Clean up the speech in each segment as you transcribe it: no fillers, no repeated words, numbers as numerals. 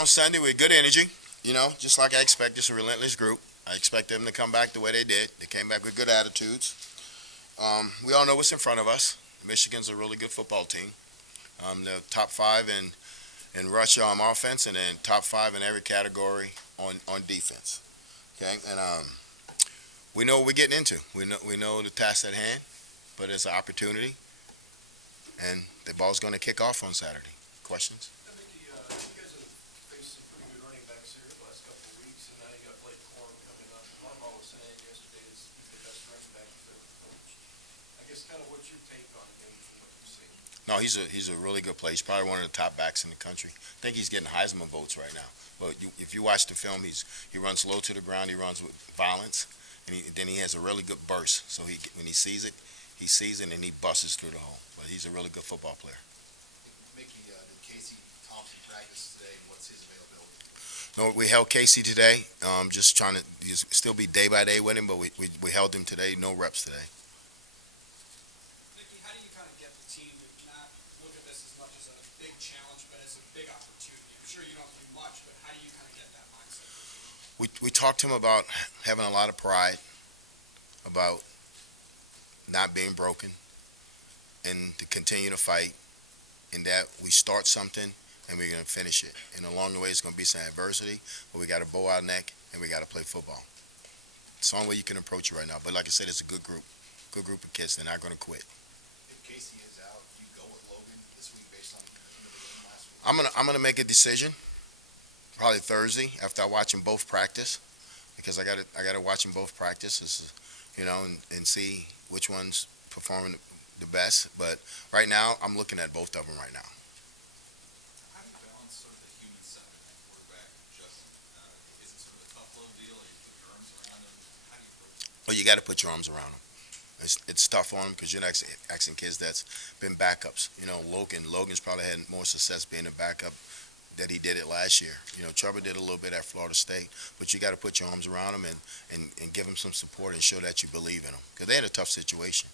on Sunday with good energy. Just like I expect. It's a relentless group. I expect them to come back the way they did. They came back with good attitudes. We all know what's in front of us. Michigan's a really good football team. They're top five in rush offense, and then top five in every category on defense. Okay, and we know what we're getting into. We know the task at hand, but it's an opportunity, and the ball's going to kick off on Saturday. Questions? I think you guys have faced some pretty good running backs here the last couple of weeks, and now you got Blake Corum coming up. Harbaugh was saying yesterday he's the best running back he's ever coached. I guess kind of what's your take on him from what you've seen? No, he's a really good player. He's probably one of the top backs in the country. I think he's getting Heisman votes right now. But if you watch the film, he runs low to the ground. He runs with violence, and then he has a really good burst. So when he sees it, and he busts through the hole. But he's a really good football player. Mickey, did Casey Thompson practice today? What's his availability? No, we held Casey today. Just trying to still be day by day with him, but we held him today. No reps today. Mickey, how do you kind of get the team to not look at this as much as a big challenge, but as a big opportunity? I'm sure you don't do much, but how do you kind of get that mindset? We talked to him about having a lot of pride, about not being broken, and to continue to fight, and that we start something and we're going to finish it. And along the way, it's going to be some adversity, but we got to bow our neck and we got to play football. It's the only way you can approach it right now. But like I said, it's a good group of kids. They're not going to quit. If Casey is out, do you go with Logan this week based on the game last week? I'm gonna make a decision probably Thursday after I watch them both practice, because I gotta watch them both practice, and see which one's performing the best. But right now, I'm looking at both of them right now. How do you balance sort of the human side of that quarterback? Is it sort of a tough love deal, or you put your arms around him? How do you approach it? Well, you got to put your arms around them. It's tough on them because you're asking kids that's been backups. Logan's probably had more success being a backup that he did it last year. Trevor did a little bit at Florida State, but you got to put your arms around them and give them some support and show that you believe in them, because they had a tough situation.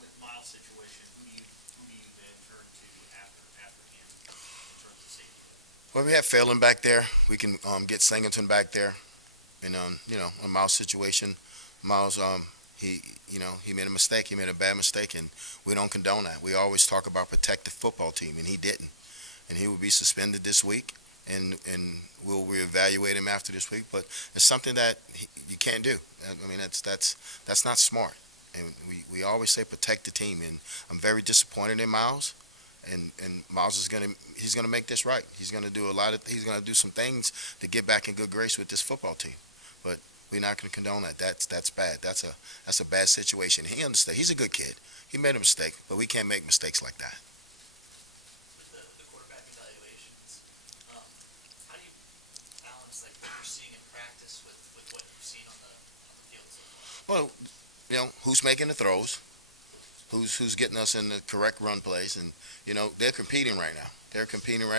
With Miles' situation, who do you then turn to after him in terms of safety? Well, we have Phelan back there. We can get Singleton back there. And a Miles situation, Miles, he made a mistake. He made a bad mistake, and we don't condone that. We always talk about protect the football team, and he didn't. And he will be suspended this week, and we'll reevaluate him after this week. But it's something that you can't do. I mean, that's not smart. And we always say protect the team. And I'm very disappointed in Miles. And Miles is he's gonna make this right. He's gonna do he's gonna do some things to get back in good grace with this football team. But we're not gonna condone that. That's bad. That's a bad situation. He understands. He's a good kid. He made a mistake, but we can't make mistakes like that. With the quarterback evaluations, how do you balance like what you're seeing in practice with what you've seen on the field so far? Well, who's making the throws? Who's getting us in the correct run plays? And they're competing right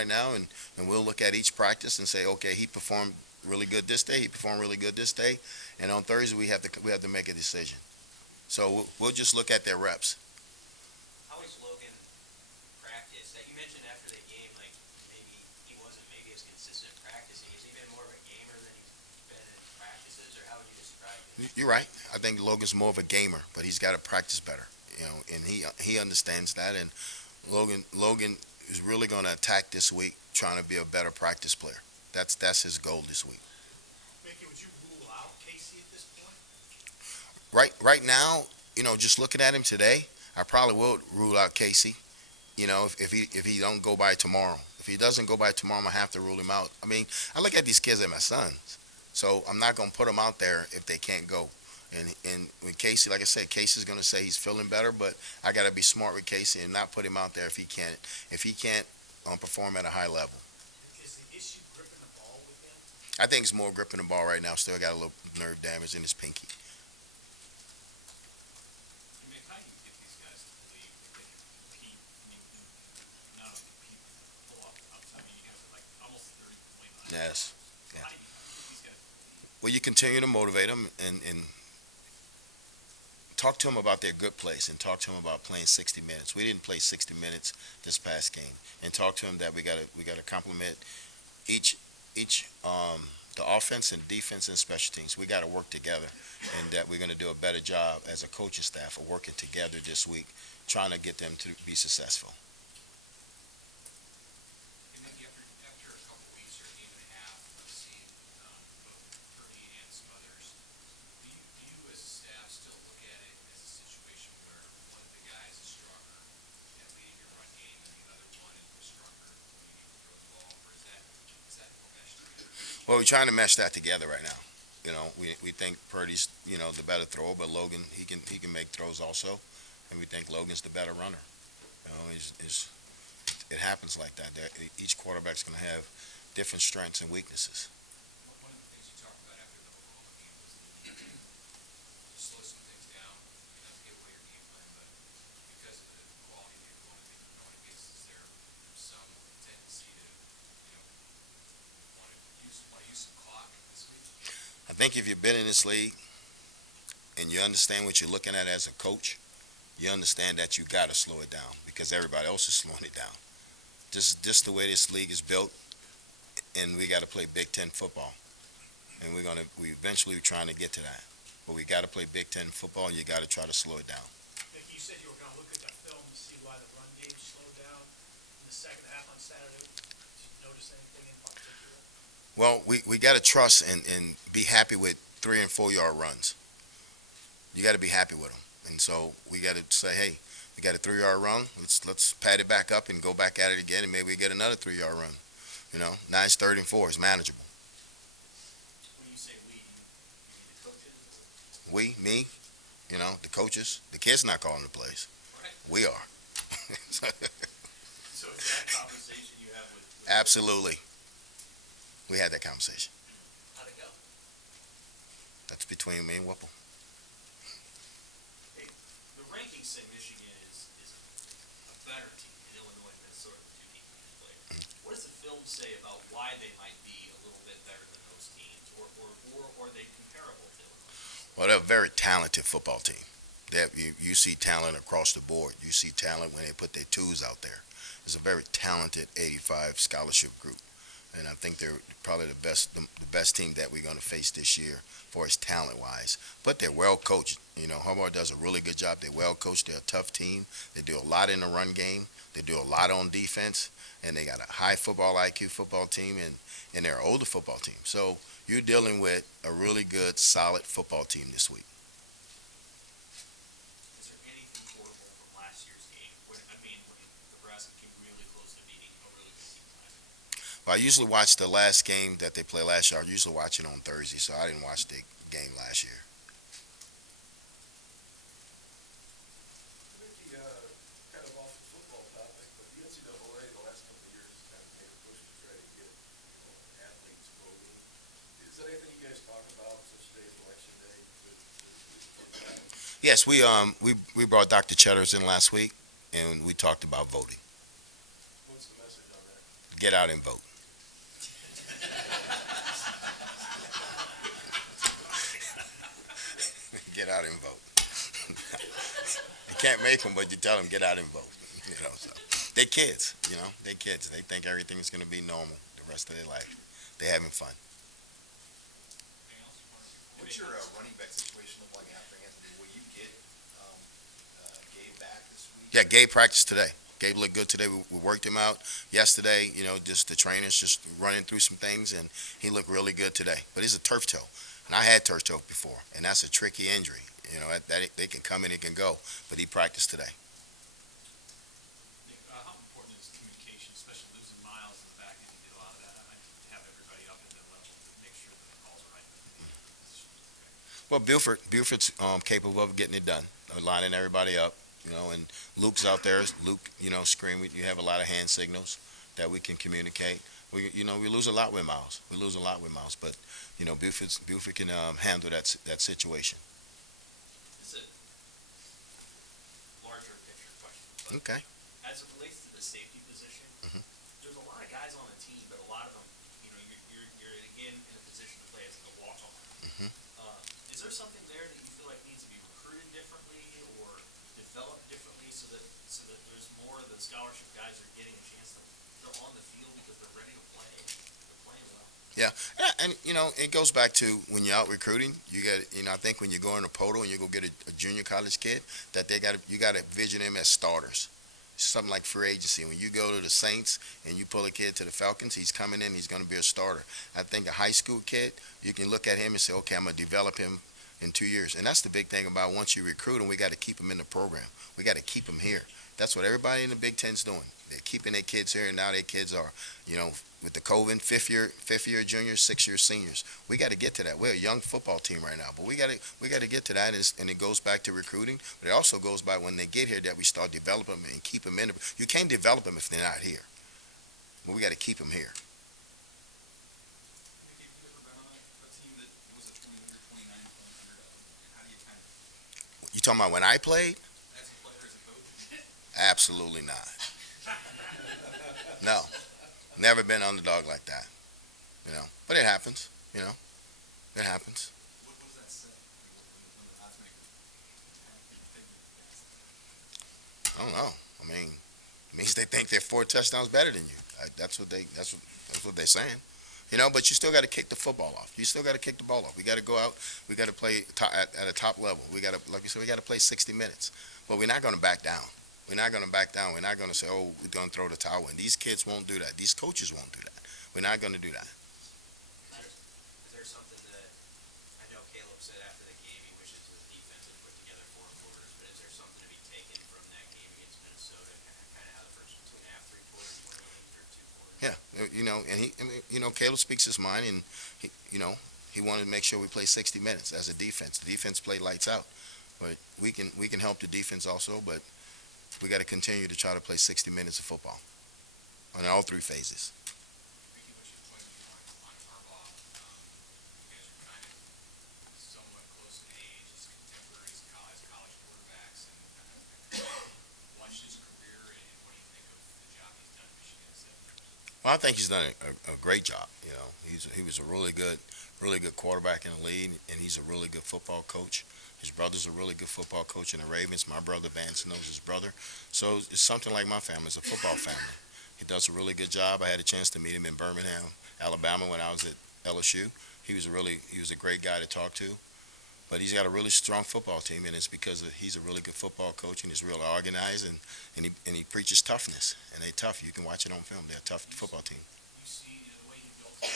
now. And we'll look at each practice and say, okay, he performed really good this day. He performed really good this day. And on Thursday, we have to make a decision. So we'll just look at their reps. How is Logan practice? You mentioned after the game, like maybe he wasn't as consistent practicing. Has he been more of a gamer than he's been in practices, or how would you describe it? You're right. I think Logan's more of a gamer, but he's got to practice better. And he understands that. And Logan is really going to attack this week, trying to be a better practice player. That's his goal this week. Mickey, would you rule out Casey at this point? Right now, just looking at him today, I probably will rule out Casey. If he don't go by tomorrow. If he doesn't go by tomorrow, I'm gonna have to rule him out. I mean, I look at these kids as my sons, so I'm not gonna put them out there if they can't go. And with Casey, like I said, Casey's gonna say he's feeling better, but I gotta be smart with Casey and not put him out there if he can't perform at a high level. Is the issue gripping the ball with him? I think he's more gripping the ball right now. Still got a little nerve damage in his pinky. How do you get these guys to believe that they can compete? I mean, not only compete, but pull off upside. I mean, you guys are like almost 30-point line. Yes. Yeah. How do you get these guys to believe? Well, you continue to motivate them and talk to them about their good plays and talk to them about playing 60 minutes. We didn't play 60 minutes this past game, and talk to them that we gotta compliment each the offense and defense and special teams. We got to work together, and that we're going to do a better job as a coaching staff of working together this week, trying to get them to be successful. And then after a couple weeks or a game and a half of seeing both Purdy and Smothers, do you as a staff still look at it as a situation where one of the guys is stronger at leading your run game and the other one is stronger leading you throw the ball, or is that more meshed together? Well, we're trying to mesh that together right now. You know, we think Purdy's, the better thrower, but Logan, he can make throws also, and we think Logan's the better runner. It happens like that. Each quarterback's going to have different strengths and weaknesses. One of the things you talked about after the Oklahoma game was to slow some things down, not to give away your game plan, but because of the quality of the opponent that you're going against, is there some tendency to, want to use some clock this week? I think if you've been in this league and you understand what you're looking at as a coach, you understand that you got to slow it down because everybody else is slowing it down. Just the way this league is built, and we got to play Big Ten football, and we eventually trying to get to that. But we got to play Big Ten football, and you got to try to slow it down. Vic, you said you were going to look at the film to see why the run game slowed down in the second half on Saturday. Did you notice anything in particular? Well, we got to trust and be happy with 3 and 4 yard runs. You got to be happy with them, and so we got to say, hey, we got a 3 yard run. Let's pad it back up and go back at it again, and maybe we get another 3 yard run. Now it's 3rd and 4. It's manageable. When you say we, you mean the coaches? We, me, the coaches, the kids not calling the plays. Right. We are. So is that a conversation you have with Absolutely. We had that conversation. How'd it go? That's between me and Whipple. Hey, the rankings say Michigan is a better team in Illinois and Minnesota, two teams you just played. What does the film say about why they might be a little bit better than those teams, or are they comparable to Illinois? Well, they're a very talented football team. You see talent across the board. You see talent when they put their twos out there. It's a very talented 85 scholarship group. And I think they're probably the best team that we're going to face this year for as talent-wise. But they're well coached. Harbaugh does a really good job. They're well coached. They're a tough team. They do a lot in the run game. They do a lot on defense. And they got a high football IQ football team, and they're an older football team. So you're dealing with a really good, solid football team this week. Is there anything horrible from last year's game? When Nebraska came really close to beating a really good team last year. Well, I usually watch the last game that they play last year. I usually watch it on Thursday, so I didn't watch the game last year. Vicky, kind of off the football topic, but the NCAA the last couple of years has kind of made a push to try to get athletes voting. Is that anything you guys talk about such days, election day? Yes, we brought Dr. Cheddars in last week, and we talked about voting. What's the message on that? Get out and vote. Get out and vote. You can't make them, but you tell them get out and vote. So they're kids. They're kids. They think everything's going to be normal the rest of their life. They're having fun. Anything else you want to? What's your running back situation look like after Anthony? Will you get Gabe back this week? Yeah, Gabe practiced today. Gabe looked good today. We worked him out yesterday. Just the trainers just running through some things, and he looked really good today. But he's a turf toe, and I had turf toe before, and that's a tricky injury. That they can come in, it can go. But he practiced today. How important is communication, especially losing Miles in the back end? You did a lot of that. I have everybody up at that level to make sure that the calls are right. Well, Buford's capable of getting it done, lining everybody up. And Luke's out there. Luke, screaming. You have a lot of hand signals that we can communicate. We lose a lot with Miles. But Buford can handle that situation. It's a larger picture question. But Okay. as it relates to the safety position, there's a lot of guys on the team, but a lot of them, you're again in a position to play as a walk-on. Mhm. Is there something there that you feel like needs to be recruited differently, develop differently so that there's more of the scholarship guys are getting a chance to, they're on the field because they're ready to play, they're playing well. Yeah, and it goes back to when you're out recruiting. You got, I think when you go in a poto and you go get a junior college kid, that you got to vision them as starters. Something like free agency. When you go to the Saints and you pull a kid to the Falcons, he's coming in, he's going to be a starter. I think a high school kid, you can look at him and say, okay, I'm going to develop him in 2 years. And that's the big thing about once you recruit him, we got to keep him in the program. We got to keep him here. That's what everybody in the Big Ten's doing. They're keeping their kids here, and now their kids are, with the COVID, fifth year juniors, 6-year seniors. We got to get to that. We're a young football team right now, but we got to get to that, and it goes back to recruiting, but it also goes by when they get here that we start developing them and keep them in. You can't develop them if they're not here. But we got to keep them here. Have you ever been on a team that was a 20 or 29 under, and how do you kind of, You talking about when I played? as a player, as a coach? Absolutely not. No, never been underdog like that. But it happens. It happens. What does that say? When the odds makers I don't know. I mean, it means they think they're 4 touchdowns better than you. That's what they're saying. But you still got to kick the football off. You still got to kick the ball off. We got to go out. We got to play at a top level. We got to, like you said, we got to play 60 minutes. But we're not going to back down. We're not going to back down. We're not going to say, oh, we're going to throw the towel in. These kids won't do that. These coaches won't do that. We're not going to do that. Is there something that, I know Caleb said after the game he wishes the defense had put together 4 quarters, but is there something to be taken from that game against Minnesota, kind of how the first 2.5, 3 quarters went, or 2 quarters? Yeah, and Caleb speaks his mind, and he wanted to make sure we play 60 minutes as a defense. The defense played lights out, but we can help the defense also, but we got to continue to try to play 60 minutes of football on all 3 phases. Ricky, what's your point of view on Harbaugh? You guys are kind of somewhat close in age, as contemporaries, college quarterbacks, and watched his career, and what do you think of the job he's done in Michigan at 7 years? Well, I think he's done a great job. He was a really good quarterback in the league, and he's a really good football coach. His brother's a really good football coach in the Ravens. My brother Vance knows his brother. So it's something like my family. It's a football family. He does a really good job. I had a chance to meet him in Birmingham, Alabama when I was at LSU. He was a great guy to talk to. But he's got a really strong football team, and it's because he's a really good football coach, and he's real organized, and he preaches toughness. And they're tough. You can watch it on film. They're a tough football team. You see the way he built it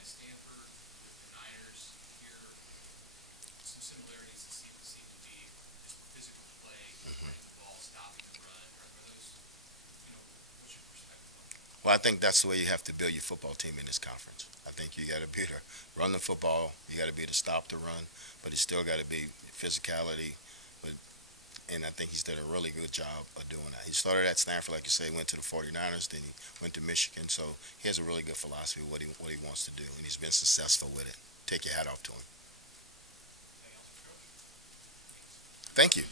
at Stanford with the Niners here, some similarities that seem to be just physical play, running the ball, stopping the run. Are those, what's your perspective on that? Well, I think that's the way you have to build your football team in this conference. I think you got to be able to run the football. You got to be able to stop the run, but it's still got to be physicality. And I think he's done a really good job of doing that. He started at Stanford, like you say, went to the 49ers, then he went to Michigan. So he has a really good philosophy of what he wants to do, and he's been successful with it. Take your hat off to him. Anything else for Coach? Thank you.